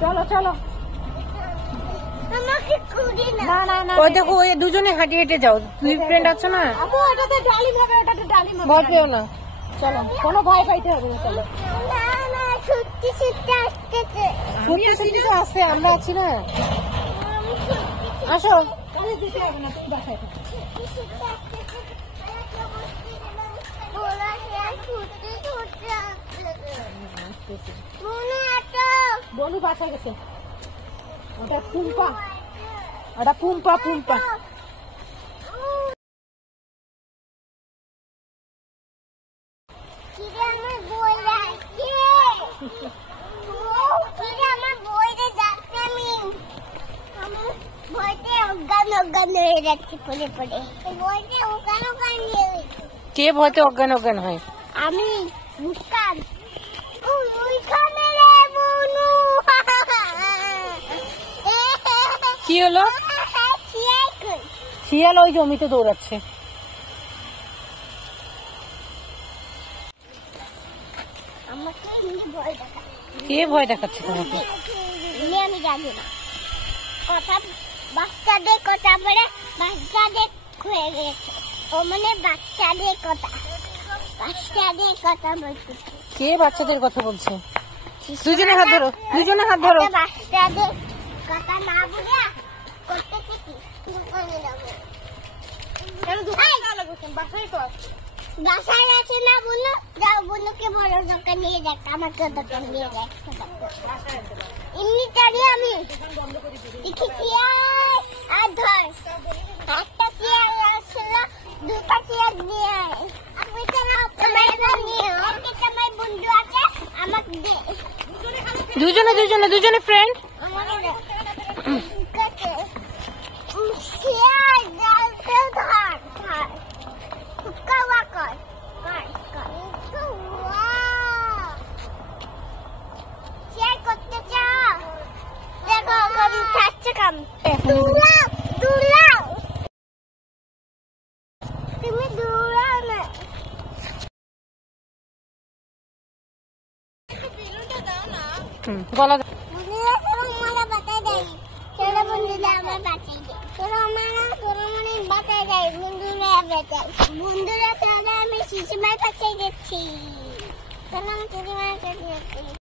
চলো চলো ওই দেখো ওই দুজনে হাঁটিয়ে হেঁটে যাও, দুই ফ্রেন্ড আছো না, ভয় পেও না। চলো, কোনো ভয় পাইতে হবে না। চলো, সত্যি সত্যি আসছে, আমরা আছি না। আসো, বলু বাসা গেছে, ওটা পুম্পা, ওটা পুম্পা পুম্পা। কে ভয়তে অজ্ঞান অজ্ঞান হয়? আমি মুস্কান। কি হলো? শিয়াল ওই জমিতে দৌড়াচ্ছে। কে ভয় দেখাচ্ছে তোমাকে? আমি জানি না, কথা বাচ্চাদের কথা বলে বাচ্চাদের হয়ে গেছে, ও মানে বাচ্চাদের কথা বলছে। কে বাচ্চাদের কথা বলছে? দুজনে হাত ধরো, দুজনে হাত ধরো। বাচ্চাদের কথা না বলে করতেছে কি? বাসায় আছে না বললো, যাও বলুকে বড় দোকান নিয়ে যাক, আমাকে দোকান নিয়ে যাক। এমনি জানি আমি দেখি আর ধর একটা চেয়ার আসছিল, দুটা চেয়ার নিয়ে আমি তোমার বন্ধু আছে আমাকে দে। দুজনে দুজনে দুজনে ফ্রেন্ড। তুমি দৌড়াও না, বলা বন্ধুরা বাঁচাই দেয়, তোরা বন্ধুরা আমার বাঁচাই দেয়, তোরা মানে বাঁচাই দেয়, বন্ধুরা বাঁচাই, বন্ধুরা তোরা আমি শিশুমার কাছে গেছি, তোরা আমার শিশুমার কাছে গেছি।